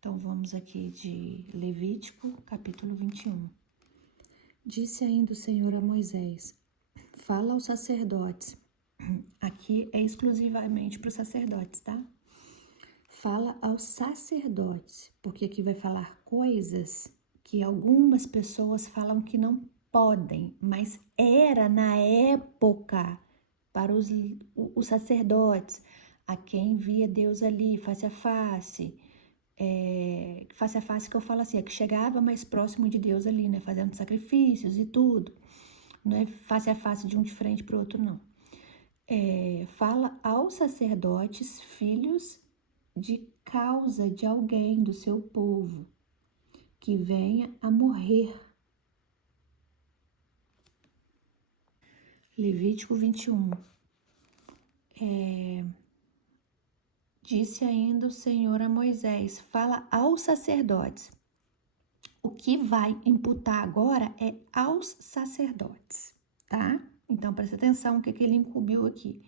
Então, vamos aqui de Levítico, capítulo 21. Disse ainda o Senhor a Moisés: fala aos sacerdotes. Aqui é exclusivamente para os sacerdotes, tá? Fala aos sacerdotes, porque aqui vai falar coisas que algumas pessoas falam que não podem, mas era na época para os sacerdotes, a quem via Deus ali, face a face. Face a face que eu falo assim, é que chegava mais próximo de Deus ali, né? Fazendo sacrifícios e tudo. Não é face a face de um de frente para o outro, não. Fala aos sacerdotes, filhos de causa de alguém do seu povo, que venha a morrer. Levítico 21. Disse ainda o Senhor a Moisés: fala aos sacerdotes. O que vai imputar agora é aos sacerdotes, tá? Então, presta atenção o que ele incumbiu aqui.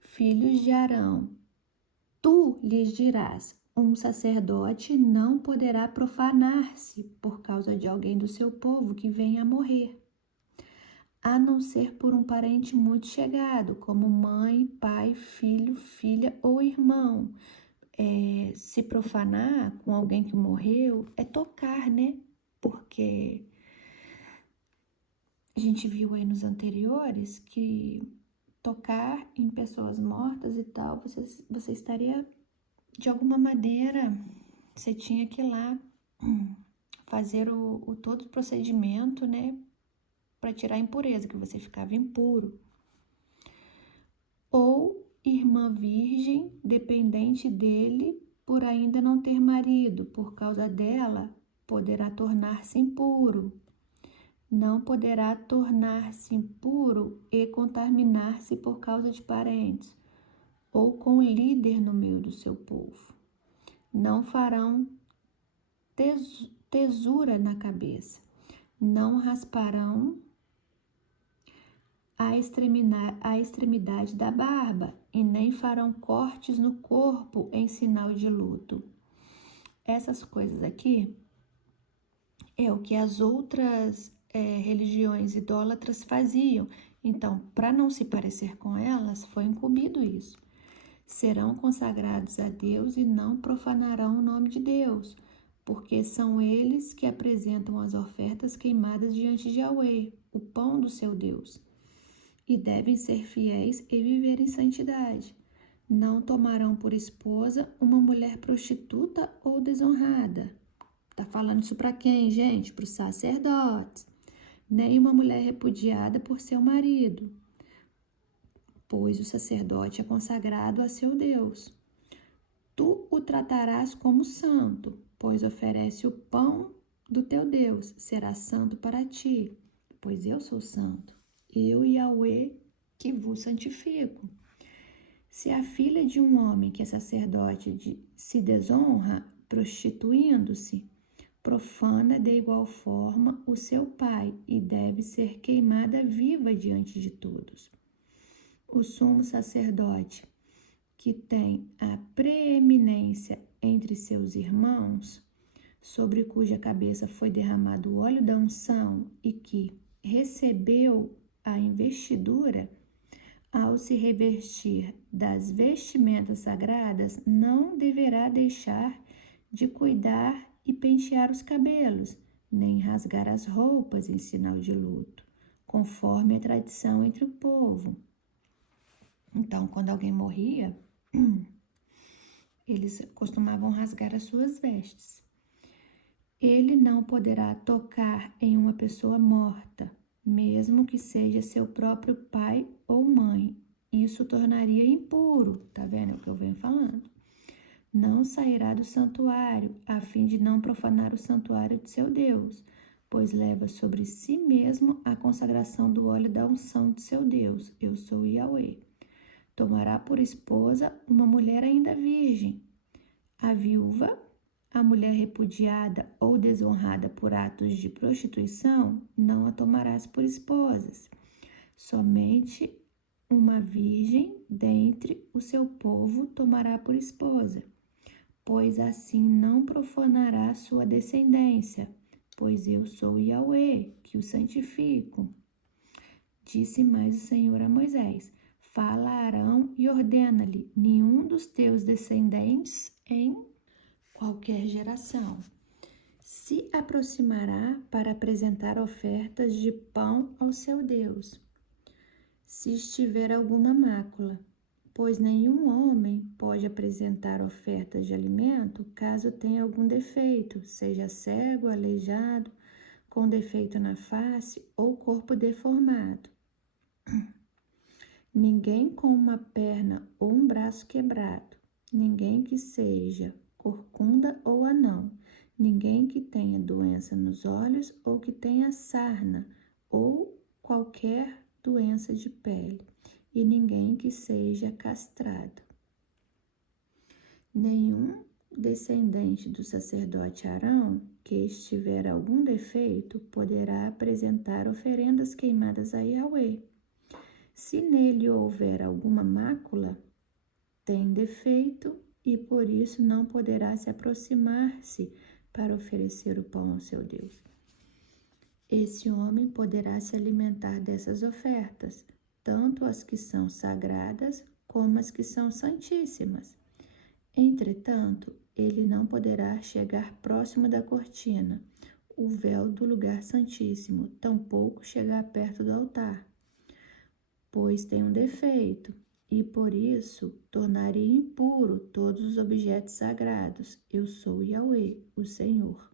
Filhos de Arão, tu lhes dirás: um sacerdote não poderá profanar-se por causa de alguém do seu povo que venha a morrer, a não ser por um parente muito chegado, como mãe, pai, filho, filha ou irmão. Se profanar com alguém que morreu é tocar, né? Porque a gente viu aí nos anteriores que tocar em pessoas mortas e tal, você estaria de alguma maneira, você tinha que ir lá fazer todo o procedimento, né? Para tirar a impureza, que você ficava impuro. Ou irmã virgem, dependente dele, por ainda não ter marido, por causa dela, poderá tornar-se impuro. Não poderá tornar-se impuro e contaminar-se por causa de parentes, ou com líder no meio do seu povo. Não farão tesura na cabeça, não rasparão a extremidade da barba, e nem farão cortes no corpo em sinal de luto. Essas coisas aqui é o que as outras religiões idólatras faziam. Então, para não se parecer com elas, foi incumbido isso. Serão consagrados a Deus e não profanarão o nome de Deus, porque são eles que apresentam as ofertas queimadas diante de Yahweh, o pão do seu Deus. E devem ser fiéis e viver em santidade. Não tomarão por esposa uma mulher prostituta ou desonrada. Tá falando isso para quem, gente? Para os sacerdotes. Nem uma mulher repudiada por seu marido, pois o sacerdote é consagrado a seu Deus. Tu o tratarás como santo, pois oferece o pão do teu Deus. Será santo para ti, pois eu sou santo. Eu, Yahweh, que vos santifico. Se a filha de um homem que é sacerdote se desonra, prostituindo-se, profana de igual forma o seu pai e deve ser queimada viva diante de todos. O sumo sacerdote, que tem a preeminência entre seus irmãos, sobre cuja cabeça foi derramado o óleo da unção e que recebeu a investidura, ao se revestir das vestimentas sagradas, não deverá deixar de cuidar e pentear os cabelos, nem rasgar as roupas em sinal de luto, conforme a tradição entre o povo. Então, quando alguém morria, eles costumavam rasgar as suas vestes. Ele não poderá tocar em uma pessoa morta, mesmo que seja seu próprio pai ou mãe. Isso tornaria impuro, tá vendo o que eu venho falando? Não sairá do santuário, a fim de não profanar o santuário de seu Deus, pois leva sobre si mesmo a consagração do óleo da unção de seu Deus. Eu sou Yahweh. Tomará por esposa uma mulher ainda virgem. A viúva, a mulher repudiada ou desonrada por atos de prostituição, não a tomarás por esposas. Somente uma virgem dentre o seu povo tomará por esposa. pois assim não profanará sua descendência, pois eu sou Yahweh, que o santifico. Disse mais o Senhor a Moisés: Fala a Arão e ordena-lhe: nenhum dos teus descendentes em qualquer geração se aproximará para apresentar ofertas de pão ao seu Deus, se estiver alguma mácula, pois nenhum homem pode apresentar ofertas de alimento caso tenha algum defeito, seja cego, aleijado, com defeito na face ou corpo deformado. Ninguém com uma perna ou um braço quebrado, ninguém que seja corcunda ou anão, ninguém que tenha doença nos olhos ou que tenha sarna ou qualquer doença de pele, e ninguém que seja castrado. Nenhum descendente do sacerdote Arão que estiver algum defeito poderá apresentar oferendas queimadas a Yahweh. Se nele houver alguma mácula, tem defeito e por isso não poderá se aproximar-se para oferecer o pão ao seu Deus. Esse homem poderá se alimentar dessas ofertas, tanto as que são sagradas como as que são santíssimas. Entretanto, ele não poderá chegar próximo da cortina, o véu do lugar santíssimo, tampouco chegar perto do altar, pois tem um defeito, e por isso tornaria impuro todos os objetos sagrados. Eu sou Yahweh, o Senhor,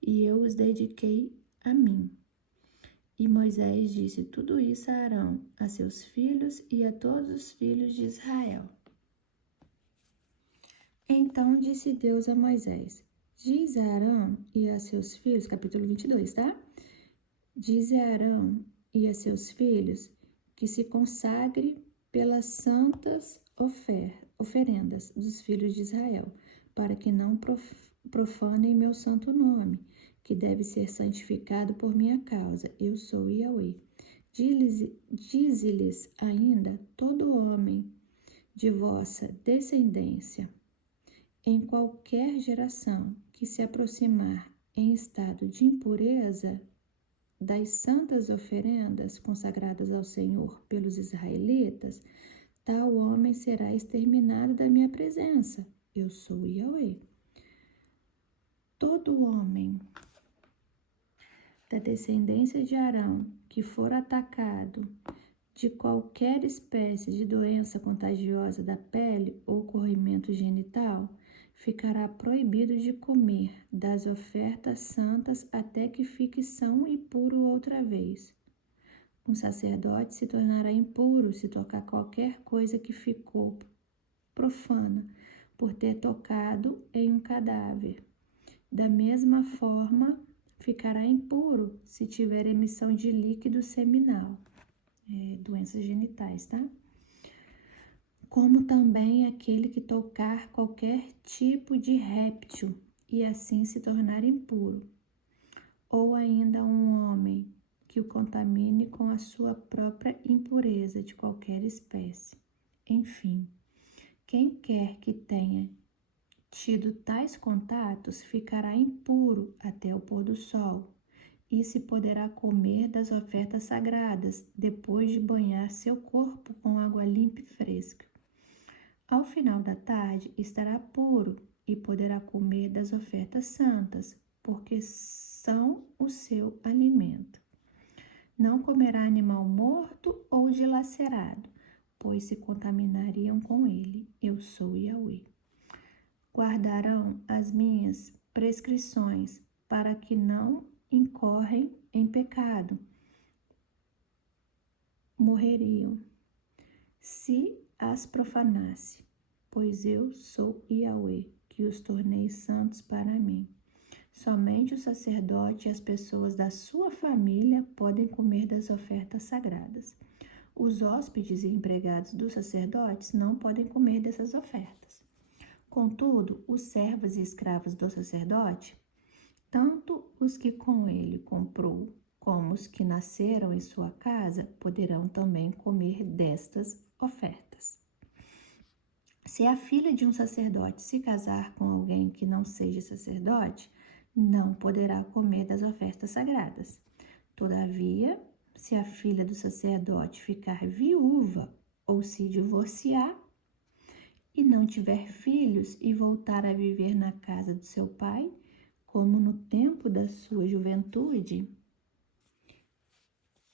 e eu os dediquei a mim. E Moisés disse tudo isso a Arão, a seus filhos e a todos os filhos de Israel. Então disse Deus a Moisés: Diz a Arão e a seus filhos, capítulo 22, tá? Diz a Arão e a seus filhos que se consagre pelas santas oferendas dos filhos de Israel, para que não profanem meu santo nome, que deve ser santificado por minha causa. Eu sou Yahweh. Dize-lhes ainda: todo homem de vossa descendência, em qualquer geração que se aproximar em estado de impureza das santas oferendas consagradas ao Senhor pelos israelitas, tal homem será exterminado da minha presença. Eu sou Yahweh. Todo homem da descendência de Arão que for atacado de qualquer espécie de doença contagiosa da pele ou corrimento genital, ficará proibido de comer das ofertas santas até que fique são e puro outra vez. Um sacerdote se tornará impuro se tocar qualquer coisa que ficou profana por ter tocado em um cadáver. Da mesma forma, ficará impuro se tiver emissão de líquido seminal, doenças genitais, tá? Como também aquele que tocar qualquer tipo de réptil e assim se tornar impuro, ou ainda um homem que o contamine com a sua própria impureza de qualquer espécie. Enfim, quem quer que tenha tido tais contatos ficará impuro até o pôr do sol, e se poderá comer das ofertas sagradas depois de banhar seu corpo com água limpa e fresca. Ao final da tarde estará puro e poderá comer das ofertas santas, porque são o seu alimento. Não comerá animal morto ou dilacerado, pois se contaminariam com ele. Eu sou Yahweh. Guardarão as minhas prescrições para que não incorrem em pecado. Morreriam se as profanasse, pois eu sou Yahweh, que os tornei santos para mim. Somente o sacerdote e as pessoas da sua família podem comer das ofertas sagradas. Os hóspedes e empregados dos sacerdotes não podem comer dessas ofertas. Contudo, os servos e escravos do sacerdote, tanto os que com ele comprou como os que nasceram em sua casa, poderão também comer destas ofertas. Se a filha de um sacerdote se casar com alguém que não seja sacerdote, não poderá comer das ofertas sagradas. Todavia, se a filha do sacerdote ficar viúva ou se divorciar e não tiver filhos e voltar a viver na casa do seu pai, como no tempo da sua juventude,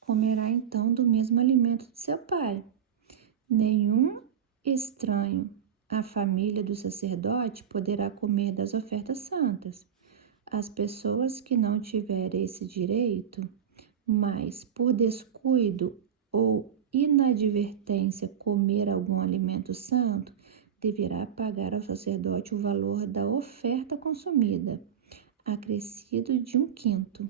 comerá então do mesmo alimento de seu pai. Nenhum estranho à família do sacerdote poderá comer das ofertas santas. As pessoas que não tiverem esse direito, mas por descuido ou inadvertência comer algum alimento santo, deverá pagar ao sacerdote o valor da oferta consumida, acrescido de 1/5.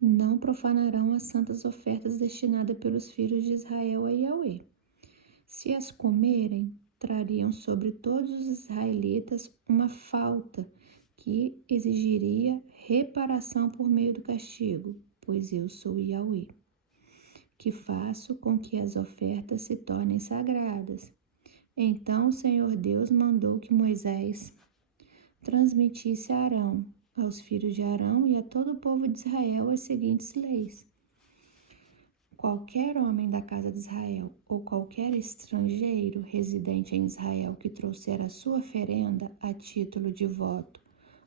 Não profanarão as santas ofertas destinadas pelos filhos de Israel a Yahweh. Se as comerem, trariam sobre todos os israelitas uma falta que exigiria reparação por meio do castigo, pois eu sou Yahweh, que faço com que as ofertas se tornem sagradas. Então o Senhor Deus mandou que Moisés transmitisse a Arão, aos filhos de Arão e a todo o povo de Israel as seguintes leis. Qualquer homem da casa de Israel ou qualquer estrangeiro residente em Israel que trouxer a sua oferenda a título de voto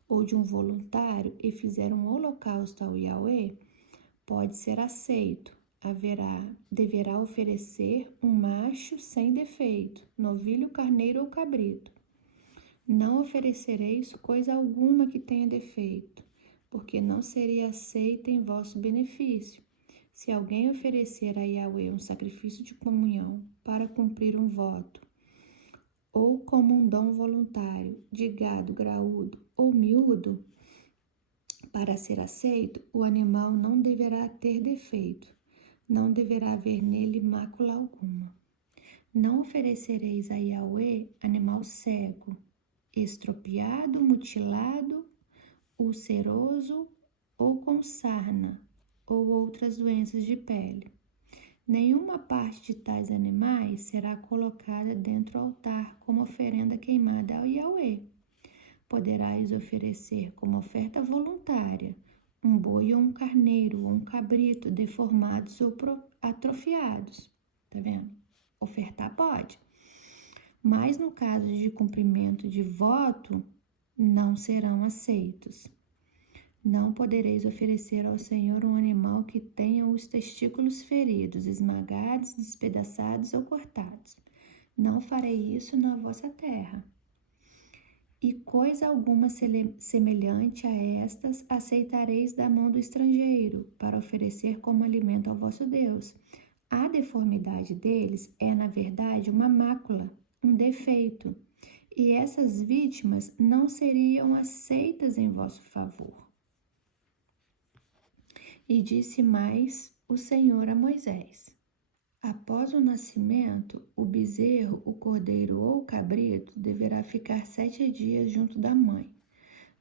ou de um voluntário e fizer um holocausto ao Yahweh, pode ser aceito. Deverá oferecer um macho sem defeito, novilho, carneiro ou cabrito. Não oferecereis coisa alguma que tenha defeito, porque não seria aceita em vosso benefício. Se alguém oferecer a Yahweh um sacrifício de comunhão para cumprir um voto, ou como um dom voluntário de gado graúdo ou miúdo, para ser aceito, o animal não deverá ter defeito, não deverá haver nele mácula alguma. Não oferecereis a Yahweh animal cego, estropiado, mutilado, ulceroso ou com sarna, ou outras doenças de pele. Nenhuma parte de tais animais será colocada dentro do altar como oferenda queimada ao Yahweh. Poderás oferecer como oferta voluntária um boi ou um carneiro ou um cabrito deformados ou atrofiados. Tá vendo? Ofertar pode. Mas no caso de cumprimento de voto, não serão aceitos. Não podereis oferecer ao Senhor um animal que tenha os testículos feridos, esmagados, despedaçados ou cortados. Não farei isso na vossa terra. E coisa alguma semelhante a estas aceitareis da mão do estrangeiro, para oferecer como alimento ao vosso Deus. A deformidade deles é, na verdade, uma mácula, um defeito, e essas vítimas não seriam aceitas em vosso favor. E disse mais o Senhor a Moisés: após o nascimento, o bezerro, o cordeiro ou o cabrito deverá ficar 7 dias junto da mãe.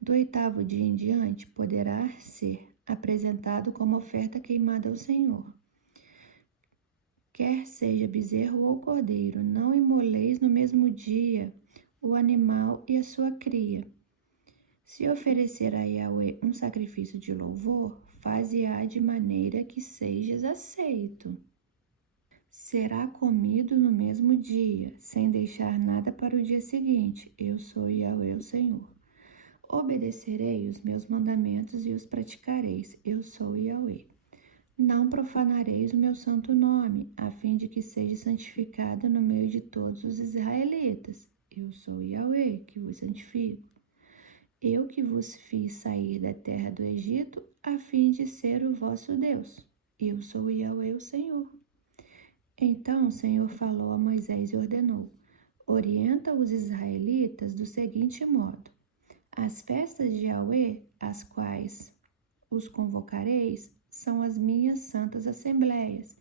Do 8º dia em diante, poderá ser apresentado como oferta queimada ao Senhor. Quer seja bezerro ou cordeiro, não imoleis no mesmo dia o animal e a sua cria. Se oferecer a Yahweh um sacrifício de louvor, faze-á de maneira que sejas aceito. Será comido no mesmo dia, sem deixar nada para o dia seguinte. Eu sou Yahweh, o Senhor. Obedecerei os meus mandamentos e os praticareis. Eu sou Yahweh. Não profanareis o meu santo nome, a fim de que seja santificado no meio de todos os israelitas. Eu sou Yahweh, que vos santifico. Eu que vos fiz sair da terra do Egito, a fim de ser o vosso Deus. Eu sou Yahweh, o Senhor. Então o Senhor falou a Moisés e ordenou: orienta os israelitas do seguinte modo: as festas de Yahweh, às quais os convocareis, são as minhas santas assembleias.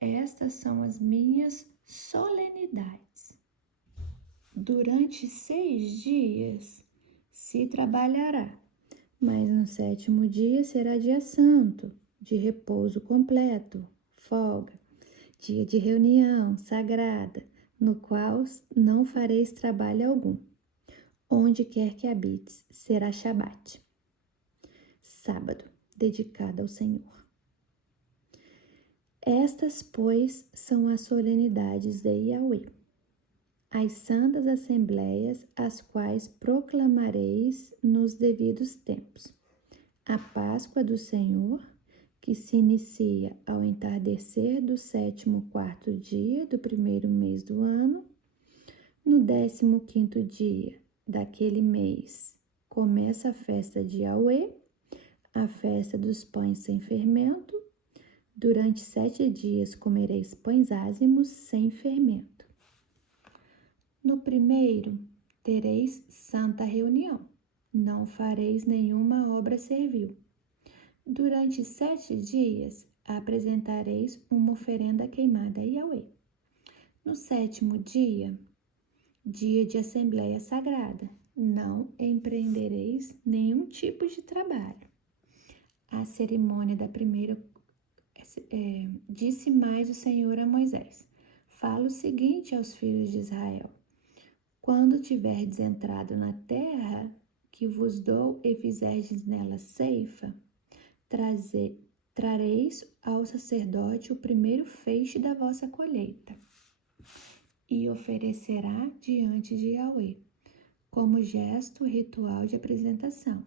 Estas são as minhas solenidades. Durante 6 dias se trabalhará, mas no 7º dia será dia santo, de repouso completo, folga, dia de reunião sagrada, no qual não fareis trabalho algum. Onde quer que habites, será Shabat, sábado, dedicado ao Senhor. Estas, pois, são as solenidades de Yahweh, as santas assembleias, as quais proclamareis nos devidos tempos. A Páscoa do Senhor, que se inicia ao entardecer do 14º dia do primeiro mês do ano. No 15º dia daquele mês, começa a festa de Yahweh, a festa dos pães sem fermento. Durante 7 dias comereis pães ázimos sem fermento. No primeiro, tereis santa reunião. Não fareis nenhuma obra servil. Durante 7 dias, apresentareis uma oferenda queimada a Yahweh. No 7º dia, dia de assembleia sagrada, não empreendereis nenhum tipo de trabalho. A cerimônia da primeira disse mais o Senhor a Moisés: fala o seguinte aos filhos de Israel: quando tiverdes entrado na terra que vos dou e fizerdes nela ceifa, trareis ao sacerdote o primeiro feixe da vossa colheita, e oferecerá diante de Yahweh, como gesto ritual de apresentação.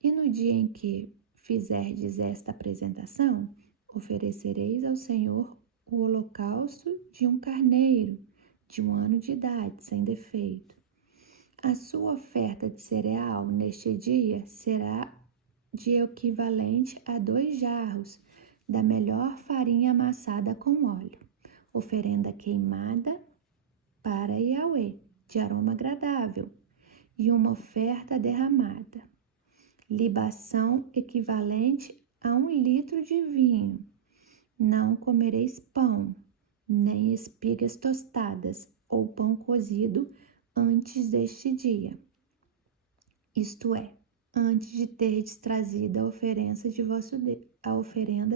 E no dia em que fizerdes esta apresentação, oferecereis ao Senhor o holocausto de um carneiro de 1 ano de idade, sem defeito. A sua oferta de cereal neste dia será de equivalente a 2 jarros da melhor farinha amassada com óleo, oferenda queimada para Yahweh, de aroma agradável, e uma oferta derramada. Libação equivalente a 1 litro de vinho. Não comereis pão, nem espigas tostadas, ou pão cozido antes deste dia. Isto é, antes de terdes trazido a oferenda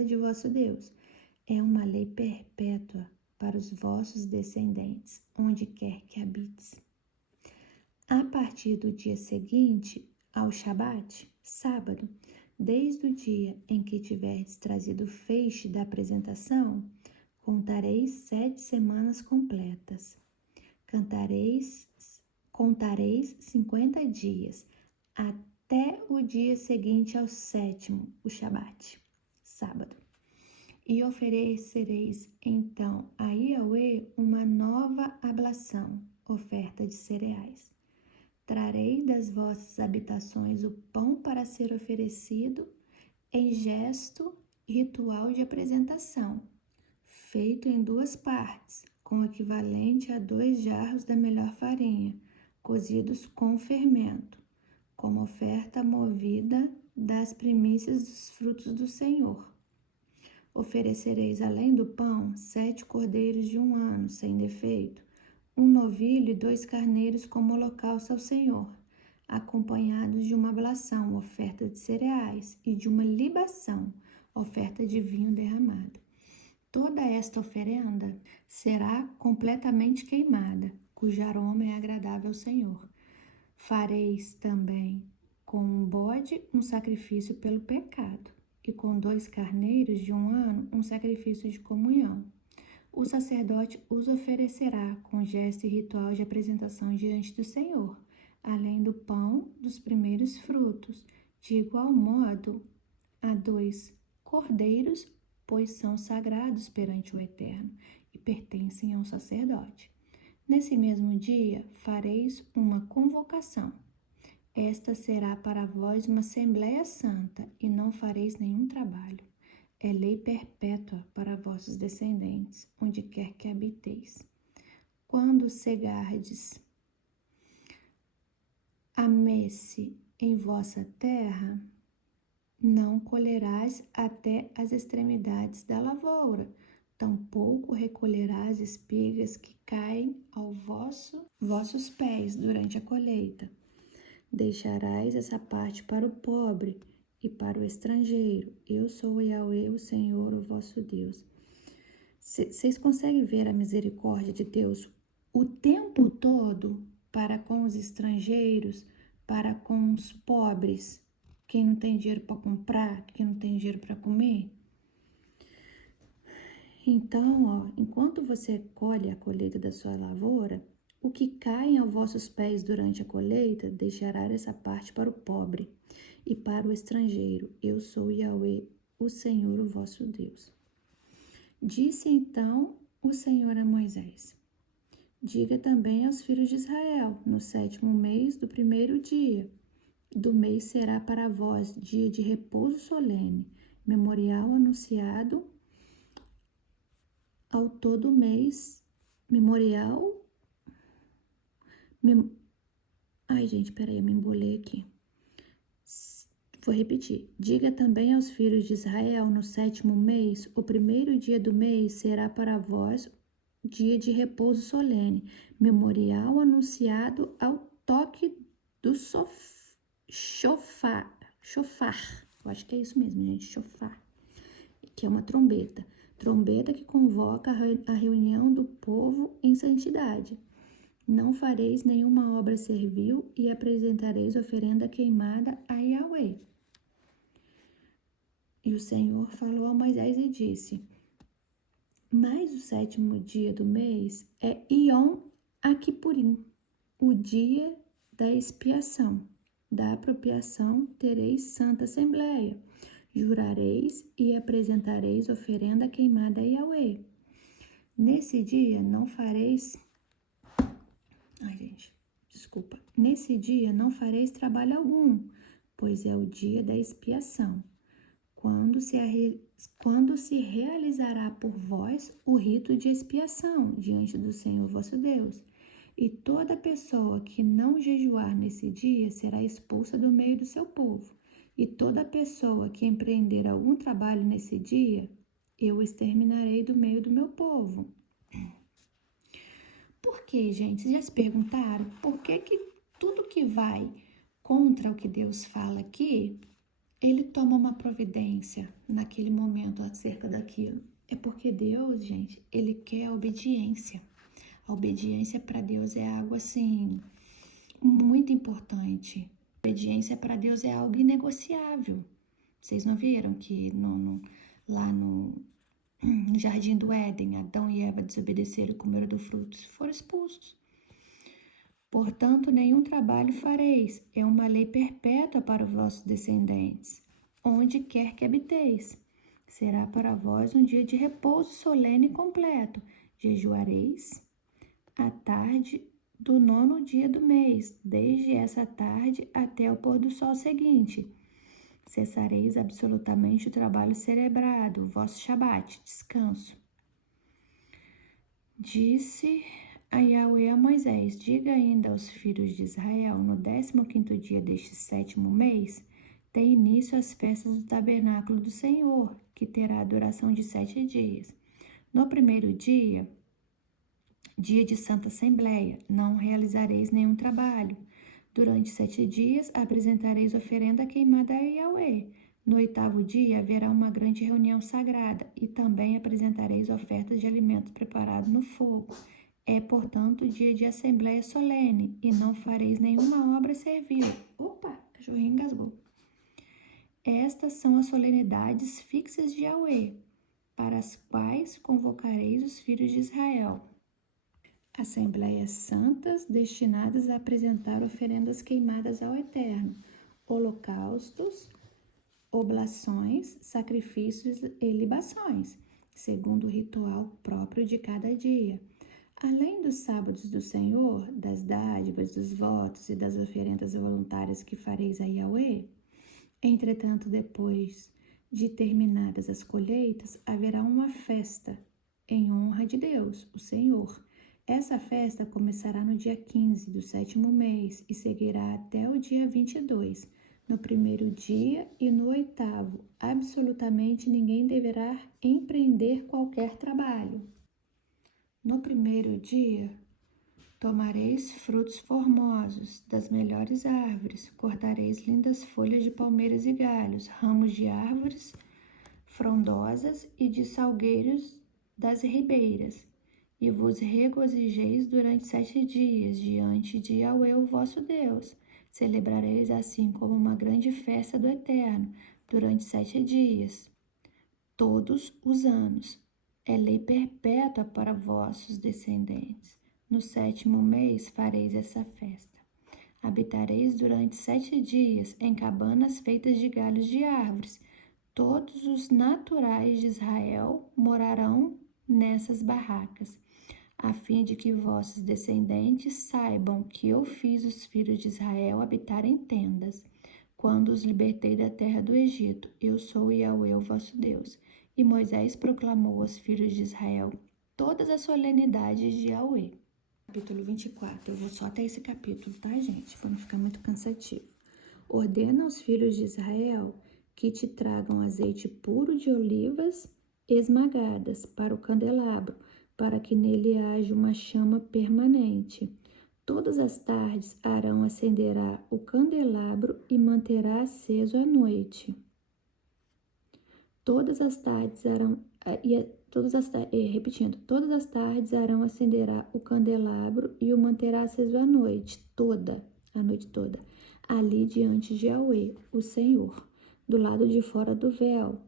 de vosso Deus. É uma lei perpétua para os vossos descendentes, onde quer que habites. A partir do dia seguinte ao Shabat, sábado, desde o dia em que tiverdes trazido o feixe da apresentação, contareis 7 semanas completas. Contareis 50 dias, até o dia seguinte ao 7º, o Shabat, sábado. E oferecereis então a Yahweh uma nova ablação, oferta de cereais. Trarei das vossas habitações o pão para ser oferecido em gesto ritual de apresentação, feito em 2 partes, com equivalente a 2 jarros da melhor farinha, cozidos com fermento, como oferta movida das primícias dos frutos do Senhor. Oferecereis, além do pão, 7 cordeiros de 1 ano, sem defeito, 1 novilho e 2 carneiros como holocausto ao Senhor, acompanhados de uma ablação, oferta de cereais, e de uma libação, oferta de vinho derramado. Toda esta oferenda será completamente queimada, cujo aroma é agradável ao Senhor. Fareis também com um bode um sacrifício pelo pecado, e com 2 carneiros de 1 ano um sacrifício de comunhão. O sacerdote os oferecerá com gesto e ritual de apresentação diante do Senhor, além do pão dos primeiros frutos. De igual modo, a 2 cordeiros, pois são sagrados perante o Eterno e pertencem ao sacerdote. Nesse mesmo dia fareis uma convocação. Esta será para vós uma assembleia santa, e não fareis nenhum trabalho. É lei perpétua para vossos descendentes, onde quer que habiteis. Quando cegardes a messe em vossa terra, não colherás até as extremidades da lavoura, tampouco recolherás espigas que caem aos vossos pés durante a colheita. Deixarás essa parte para o pobre e para o estrangeiro. Eu sou o Yahweh, o Senhor, o vosso Deus. Vocês conseguem ver a misericórdia de Deus o tempo todo para com os estrangeiros, para com os pobres, quem não tem dinheiro para comprar, quem não tem dinheiro para comer. Então, enquanto você colhe a colheita da sua lavoura, o que cai aos vossos pés durante a colheita deixará essa parte para o pobre e para o estrangeiro. Eu sou Yahweh, o Senhor, o vosso Deus. Disse então o Senhor a Moisés: diga também aos filhos de Israel: no 7º mês do 1º dia do mês será para vós dia de repouso solene, memorial anunciado ao todo mês, memorial. Ai, gente, peraí, eu me embolei aqui. Vou repetir. Diga também aos filhos de Israel: no 7º mês, o 1º dia do mês será para vós dia de repouso solene, memorial anunciado ao toque do chofar. Eu acho que é isso mesmo, gente, chofar, que é uma trombeta. Trombeta que convoca a reunião do povo em santidade. Não fareis nenhuma obra servil e apresentareis oferenda queimada a Yahweh. E o Senhor falou a Moisés e disse: mas o 7º dia do mês é Yom Kippurim, o dia da expiação. Da apropriação tereis santa assembleia. Jurareis e apresentareis oferenda queimada a Yahweh. Nesse dia não fareis... Nesse dia não fareis trabalho algum, pois é o dia da expiação, quando se realizará por vós o rito de expiação diante do Senhor vosso Deus. E toda pessoa que não jejuar nesse dia será expulsa do meio do seu povo. E toda pessoa que empreender algum trabalho nesse dia, eu exterminarei do meio do meu povo. Por quê, gente? Vocês já se perguntaram por que tudo que vai contra o que Deus fala aqui, ele toma uma providência naquele momento acerca daquilo? É porque Deus, gente, ele quer a obediência. A obediência para Deus é algo assim muito importante. A obediência para Deus é algo inegociável. Vocês não viram que lá no Jardim do Éden, Adão e Eva desobedeceram e comeram do fruto, foram expulsos. Portanto, nenhum trabalho fareis, é uma lei perpétua para os vossos descendentes, onde quer que habiteis. Será para vós um dia de repouso solene e completo. Jejuareis à tarde do 9º dia do mês, desde essa tarde até o pôr do sol seguinte. Cessareis absolutamente o trabalho cerebrado, o vosso Shabat, descanso. Disse a Yahweh a Moisés: diga ainda aos filhos de Israel: no 15º dia deste 7º mês, tem início as festas do tabernáculo do Senhor, que terá a duração de 7 dias. No 1º dia, dia de Santa Assembleia, não realizareis nenhum trabalho. Durante 7 dias apresentareis oferenda queimada a Yahweh. No 8º dia haverá uma grande reunião sagrada e também apresentareis ofertas de alimentos preparados no fogo. É, portanto, dia de assembleia solene e não fareis nenhuma obra servil. Opa, cachorrinho engasgou. Estas são as solenidades fixas de Yahweh, para as quais convocareis os filhos de Israel. Assembleias santas destinadas a apresentar oferendas queimadas ao Eterno, holocaustos, oblações, sacrifícios e libações, segundo o ritual próprio de cada dia. Além dos sábados do Senhor, das dádivas, dos votos e das oferendas voluntárias que fareis a Yahweh, entretanto, depois de terminadas as colheitas, haverá uma festa em honra de Deus, o Senhor. Essa festa começará no dia 15 do 7º mês e seguirá até o dia 22. No 1º dia e no 8º, absolutamente ninguém deverá empreender qualquer trabalho. No 1º dia, tomareis frutos formosos das melhores árvores, cortareis lindas folhas de palmeiras e galhos, ramos de árvores frondosas e de salgueiros das ribeiras, e vos regozijeis durante 7 dias diante de Yahweh, o vosso Deus. Celebrareis assim como uma grande festa do Eterno, durante 7 dias, todos os anos. É lei perpétua para vossos descendentes. No 7º mês fareis essa festa. Habitareis durante 7 dias em cabanas feitas de galhos de árvores. Todos os naturais de Israel morarão nessas barracas, a fim de que vossos descendentes saibam que eu fiz os filhos de Israel habitar em tendas, quando os libertei da terra do Egito. Eu sou Yahweh, o vosso Deus. E Moisés proclamou aos filhos de Israel todas as solenidades de Yahweh. Capítulo 24. Eu vou só até esse capítulo, tá, gente? Para não ficar muito cansativo. Ordena aos filhos de Israel que te tragam azeite puro de olivas esmagadas para o candelabro, para que nele haja uma chama permanente. Todas as tardes Arão acenderá o candelabro e manterá aceso à noite. Todas as tardes Arão todas as tardes Arão acenderá o candelabro e o manterá aceso à noite toda, ali diante de Yahweh, o Senhor, do lado de fora do véu,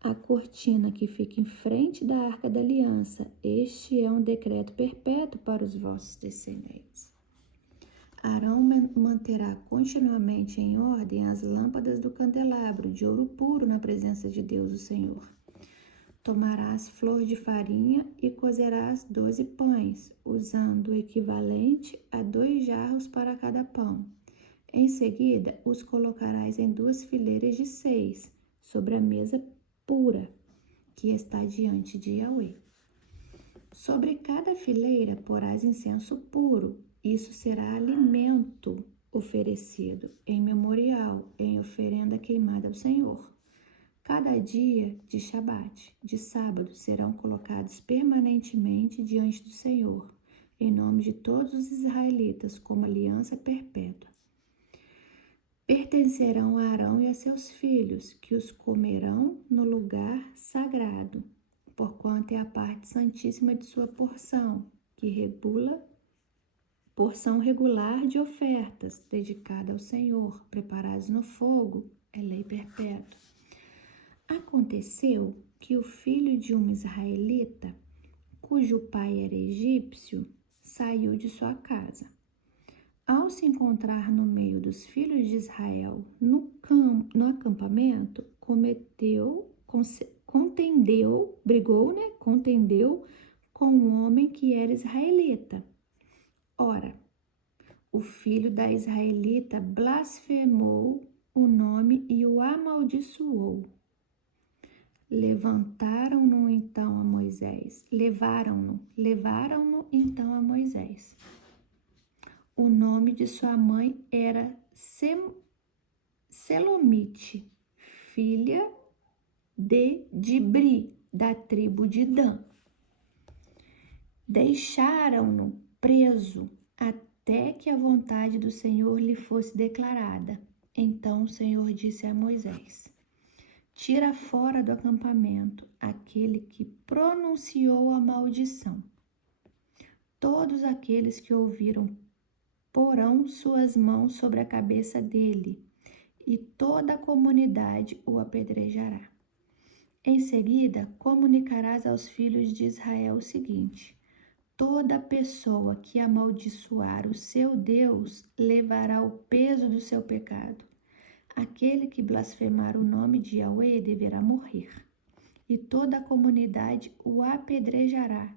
a cortina que fica em frente da Arca da Aliança. Este é um decreto perpétuo para os vossos descendentes. Arão manterá continuamente em ordem as lâmpadas do candelabro de ouro puro na presença de Deus, o Senhor. Tomarás flor de farinha e cozerás 12 pães, usando o equivalente a 2 jarros para cada pão. Em seguida, os colocarás em 2 fileiras de 6, sobre a mesa pura, que está diante de Yahweh. Sobre cada fileira porás incenso puro. Isso será alimento oferecido em memorial, em oferenda queimada ao Senhor. Cada dia de Shabat, de sábado, serão colocados permanentemente diante do Senhor, em nome de todos os israelitas, como aliança perpétua. Pertencerão a Arão e a seus filhos, que os comerão no lugar sagrado, porquanto é a parte santíssima de sua porção, que regula porção regular de ofertas, dedicada ao Senhor, preparados no fogo, é lei perpétua. Aconteceu que o filho de uma israelita, cujo pai era egípcio, saiu de sua casa. Ao se encontrar no meio dos filhos de Israel no acampamento, contendeu com um homem que era israelita. Ora, o filho da israelita blasfemou o nome e o amaldiçoou. Levaram-no então a Moisés. O nome de sua mãe era Selomite, filha de Dibri, da tribo de Dan. Deixaram-no preso até que a vontade do Senhor lhe fosse declarada. Então o Senhor disse a Moisés: tira fora do acampamento aquele que pronunciou a maldição. Todos aqueles que ouviram porão suas mãos sobre a cabeça dele, e toda a comunidade o apedrejará. Em seguida, comunicarás aos filhos de Israel o seguinte: toda pessoa que amaldiçoar o seu Deus levará o peso do seu pecado. Aquele que blasfemar o nome de Yahweh deverá morrer, e toda a comunidade o apedrejará.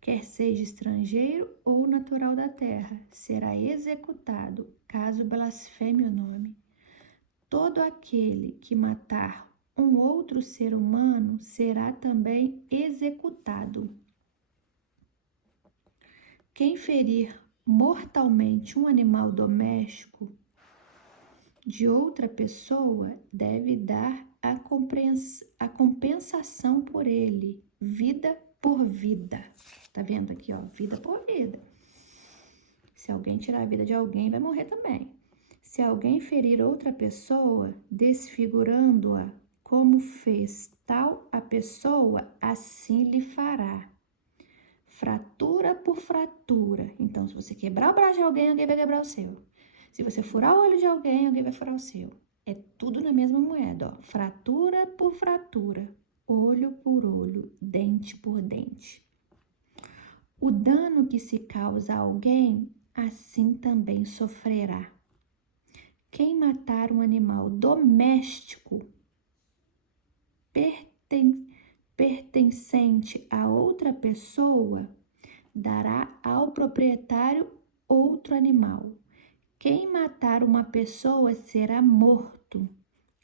Quer seja estrangeiro ou natural da terra, será executado, caso blasfeme o nome. Todo aquele que matar um outro ser humano será também executado. Quem ferir mortalmente um animal doméstico de outra pessoa deve dar a compensação por ele, vida por vida. Tá vendo aqui, ó? Vida por vida. Se alguém tirar a vida de alguém, vai morrer também. Se alguém ferir outra pessoa, desfigurando-a, como fez tal a pessoa, assim lhe fará. fratura por fratura. Então, se você quebrar o braço de alguém, alguém vai quebrar o seu. Se você furar o olho de alguém, alguém vai furar o seu. É tudo na mesma moeda, ó. Fratura por fratura, olho por olho, dente por dente. O dano que se causa a alguém, assim também sofrerá. Quem matar um animal doméstico pertencente a outra pessoa, dará ao proprietário outro animal. Quem matar uma pessoa será morto.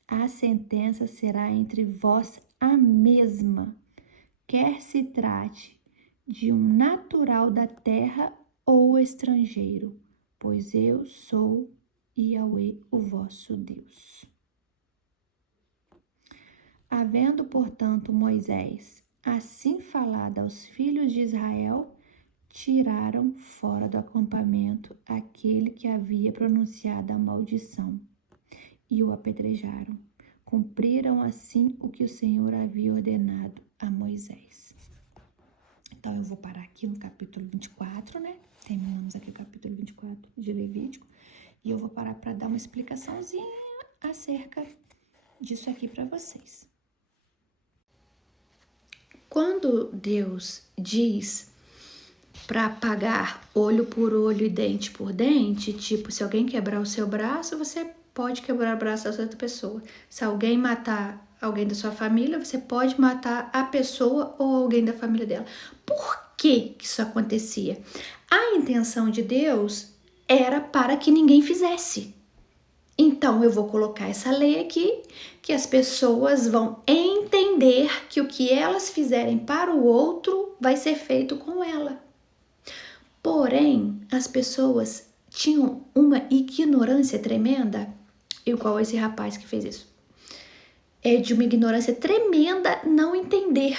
A sentença será entre vós a mesma, quer se trate de um natural da terra ou estrangeiro, pois eu sou Yahweh, o vosso Deus. Havendo, portanto, Moisés assim falado aos filhos de Israel, tiraram fora do acampamento aquele que havia pronunciado a maldição e o apedrejaram. Cumpriram assim o que o Senhor havia ordenado a Moisés. Então, eu vou parar aqui no capítulo 24, né? Terminamos aqui o capítulo 24 de Levítico. E eu vou parar para dar uma explicaçãozinha acerca disso aqui para vocês. Quando Deus diz para pagar olho por olho e dente por dente, tipo, se alguém quebrar o seu braço, você pode quebrar o braço da outra pessoa. Se alguém matar alguém da sua família, você pode matar a pessoa ou alguém da família dela. Por que isso acontecia? A intenção de Deus era para que ninguém fizesse. Então, eu vou colocar essa lei aqui, que as pessoas vão entender que o que elas fizerem para o outro vai ser feito com ela. Porém, as pessoas tinham uma ignorância tremenda, igual esse rapaz que fez isso. É de uma ignorância tremenda não entender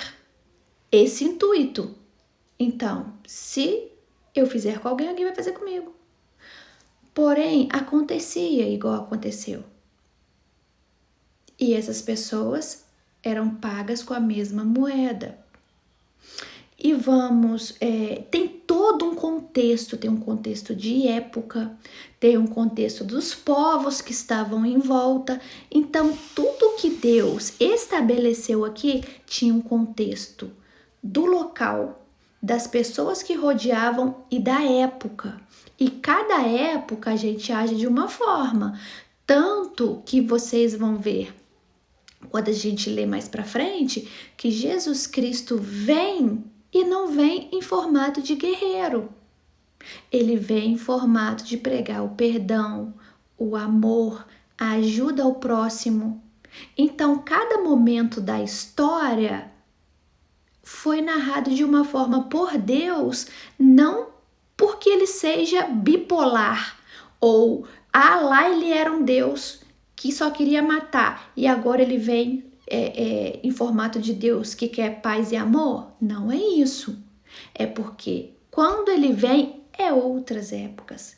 esse intuito. Então, se eu fizer com alguém, alguém vai fazer comigo. Porém, acontecia igual aconteceu. E essas pessoas eram pagas com a mesma moeda. E tem todo um contexto, tem um contexto de época, tem um contexto dos povos que estavam em volta. Então, tudo que Deus estabeleceu aqui tinha um contexto do local, das pessoas que rodeavam e da época. E cada época a gente age de uma forma. Tanto que vocês vão ver, quando a gente lê mais pra frente, que Jesus Cristo vem e não vem em formato de guerreiro. Ele vem em formato de pregar o perdão, o amor, a ajuda ao próximo. Então, cada momento da história foi narrado de uma forma por Deus, não porque ele seja bipolar ou lá ele era um Deus que só queria matar e agora ele vem em formato de Deus que quer paz e amor. Não é isso. É porque quando ele vem é outras épocas.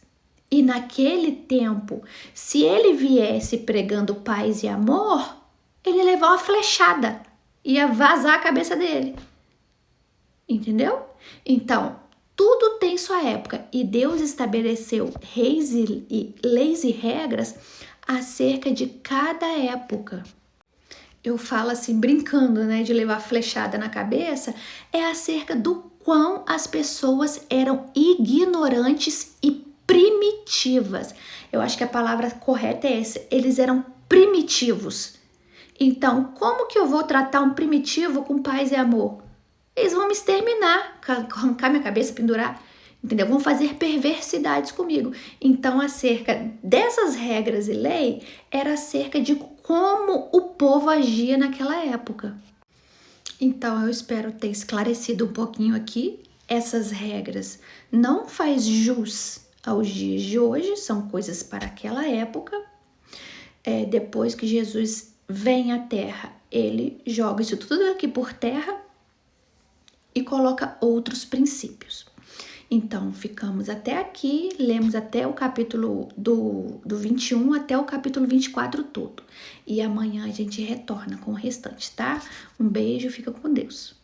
E naquele tempo, se ele viesse pregando paz e amor, ele ia levar uma flechada, ia vazar a cabeça dele. Entendeu? Então, tudo tem sua época e Deus estabeleceu leis e regras acerca de cada época. Eu falo assim, brincando, né, de levar flechada na cabeça, é acerca do quão as pessoas eram ignorantes e primitivas. Eu acho que a palavra correta é essa, eles eram primitivos. Então, como que eu vou tratar um primitivo com paz e amor? Eles vão me exterminar, arrancar minha cabeça, pendurar, entendeu? Vão fazer perversidades comigo. Então, acerca dessas regras e lei, era acerca de como o povo agia naquela época. Então, eu espero ter esclarecido um pouquinho aqui. Essas regras não faz jus aos dias de hoje, são coisas para aquela época. Depois que Jesus vem à Terra, ele joga isso tudo aqui por terra e coloca outros princípios. Então, ficamos até aqui, lemos até o capítulo do 21 até o capítulo 24 todo. E amanhã a gente retorna com o restante, tá? Um beijo, fica com Deus.